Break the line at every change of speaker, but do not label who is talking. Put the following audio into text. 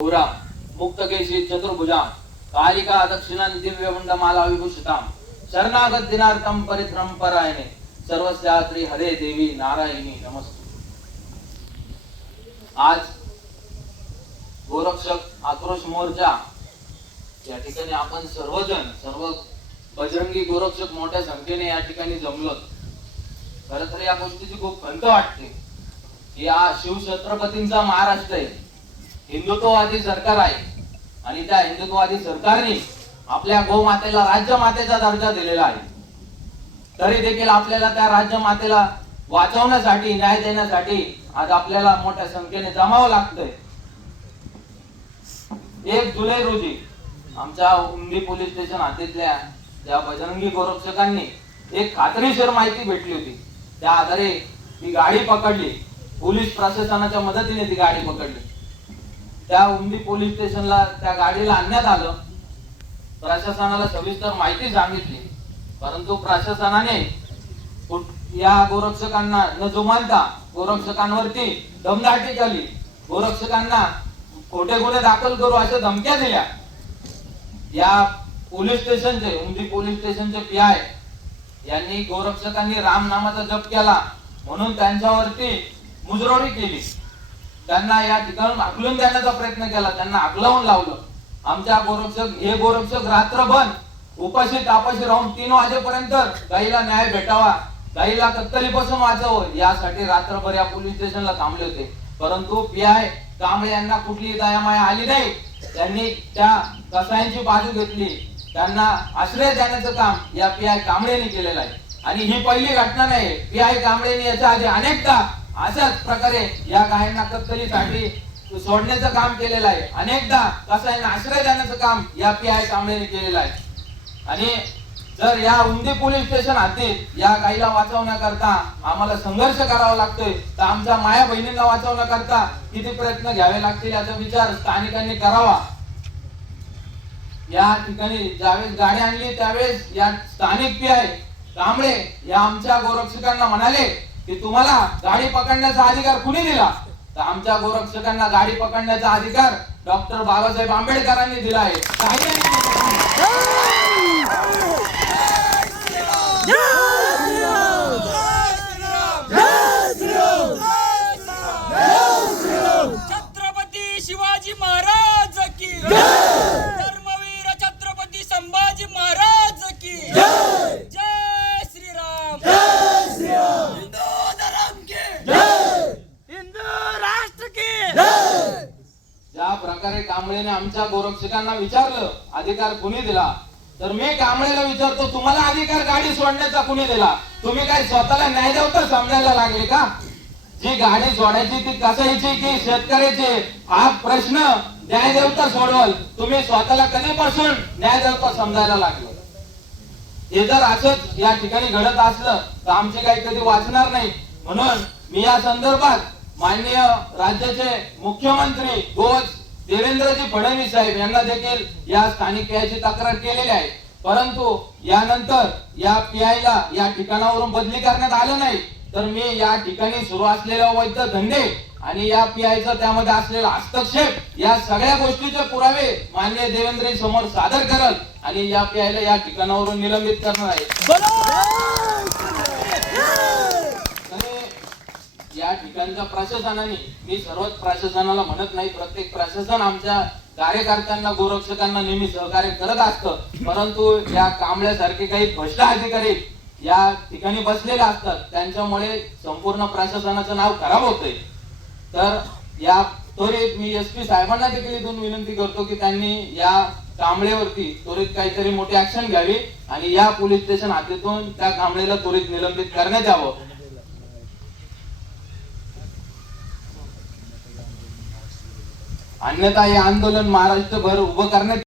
पुरा मुक्तकेशी चतुर्भुजा कालिका दक्षिणां दिव्यमुंडमाला विभूषितां शरणागत दिनार्थम परित्रम परायणे सर्वस्यात्री हरे देवी नारायणी नमस्ते। आज गोरक्षक आक्रोश मोर्चा या ठिकाणी आपण सर्वजण सर्व बजरंगी गोरक्षक मोठ्या संख्येने या ठिकाणी जमलो खर तर या गोष्टीची खूप खंत वाटते. की हा शिवछत्रपतींचा महाराष्ट्र आहे. हिंदुत्ववादी सरकार आहे आणि त्या हिंदुत्ववादी सरकारने आपल्या गोमातेला राज्य मातेचा दर्जा दिलेला आहे. तरी देखील आपल्याला त्या राज्य मातेला वाचवण्यासाठी न्याय देण्यासाठी आज आपल्याला मोठ्या संख्येने जमावं लागतंय. एक जुलै रोजी आमच्या उमदी पोलीस स्टेशन हातीतल्या ज्या बजरंगी गोरक्षकांनी एक खात्रीशीर माहिती भेटली होती. त्या आधारे ती गाडी पकडली. पोलीस प्रशासनाच्या मदतीने ती गाडी पकडली. त्या उमदी पोलीस स्टेशनला त्या गाडीला आणण्यात आलं. प्रशासनाला सविस्तर माहिती सांगितली. परंतु प्रशासनाने या गोरक्षकांना न जुमानता गोरक्षकांवरती दमदाटी केली. गोरक्षकांना खोटे गुन्हे दाखल करू अशा धमक्या दिल्या. या पोलीस स्टेशनचे उमदी पोलीस स्टेशनचे पी आय यांनी गोरक्षकांनी राम नामाचा जप केला म्हणून त्यांच्यावरती मुजरोडी केली. त्यांना या ठिकाणून आकलून देण्याचा प्रयत्न केला. त्यांना आकलावून लावलं. आमच्या गोरक्षक हे गोरक्षक रात्रभर उपाशी तापाशी राहून तीन वाजेपर्यंत गाईला न्याय भेटावा गाईला कत्तलीपासून वाचावं यासाठी रात्रभर या पोलीस स्टेशनला थांबले होते. परंतु पी आय कांबळे यांना कुठली दयामाया आली नाही. त्यांनी त्या कसायांची बाजू घेतली. त्यांना आश्रय देण्याचं काम या पी आय कांबळेने केलेलं आहे. आणि ही पहिली घटना नाही पी आय कांबळेने याच्या आधी अनेकदा अशाच प्रकारे या गायांना कत्तलीसाठी सोडण्याचं काम केलेलं आहे. अनेकदा कसायांना आश्रय देण्याचं काम या पी आय कांबळेने केलेलं आहे. आणि जर या उंदी पोलीस स्टेशन हद्दीत या गाईला वाचवण्याकरता आम्हाला संघर्ष करावा लागतोय तर आमच्या माया बहिणींना वाचवण्याकरता किती प्रयत्न घ्यावे लागतील याचा विचार स्थानिकांनी करावा. या ठिकाणी ज्यावेळेस गाडी आणली त्यावेळेस या स्थानिक पी आय कांबळे या आमच्या गोरक्षकांना म्हणाले की तुम्हाला गाडी पकडण्याचा अधिकार कुणी दिला? तर आमच्या गोरक्षकांना गाडी पकडण्याचा अधिकार डॉक्टर बाबासाहेब आंबेडकरांनी दिला आहे.
छत्रपती शिवाजी महाराज की धर्मवीर छत्रपती संभाजी महाराज की जय श्रीराम हिंदू धर्म की हिंदू राष्ट्र की
ज्या प्रकारे कांबळेने आमच्या गोरक्षकांना विचारलं अधिकार कुणी दिला? तर मी कांबळेला विचारतो तुम्हाला अधिकार गाडी सोडण्याचा कुणी दिला? तुम्ही काय स्वतःला न्याय देवता समजायला लागले का? जी गाडी सोडायची ती कसायची की शेतकऱ्याची? हा प्रश्न न्याय देवता सोडवल. तुम्ही स्वतःला कधीपासून न्याय देवता समजायला लागलो? हे जर असंच या ठिकाणी घडत असलं तर आमचे काही कधी वाचणार नाही. म्हणून मी या संदर्भात माननीय राज्याचे मुख्यमंत्री गोवज देवेंद्रजी फडणवीस साहेब यांना देखील या स्थानिक पीआयची तक्रार केलेली आहे. परंतु यानंतर या पीआयला या ठिकाणावरून बदली करण्यात आलं नाही. तर मी या ठिकाणी सुरू असलेले वैध धंदे आणि या पीआयचा त्यामध्ये असलेला हस्तक्षेप या सगळ्या गोष्टीचे पुरावे मान्य देवेंद्र समोर सादर करत आणि या पीआयला या ठिकाणावरून निलंबित करणार आहे. या ठिकाणच्या प्रशासनाने मी सर्वच प्रशासनाला म्हणत नाही. प्रत्येक प्रशासन आमच्या कार्यकर्त्यांना गोरक्षकांना नेहमी सहकार्य करत असतं. परंतु या कांबळ्यासारखे काही भ्रष्ट अधिकारी या ठिकाणी बसलेले असतात. त्यांच्यामुळे संपूर्ण प्रशासनाचं नाव खराब होतंय. तर या त्वरित मी एस पी साहेबांना देखील इथून विनंती करतो की त्यांनी या कांबळेवरती त्वरित काहीतरी मोठी ऍक्शन घ्यावी आणि या पोलीस स्टेशन हातीतून त्या कांबळेला त्वरित निलंबित करण्यात यावं. अन्यथा हे आंदोलन महाराष्ट्रभर उभं करण्यात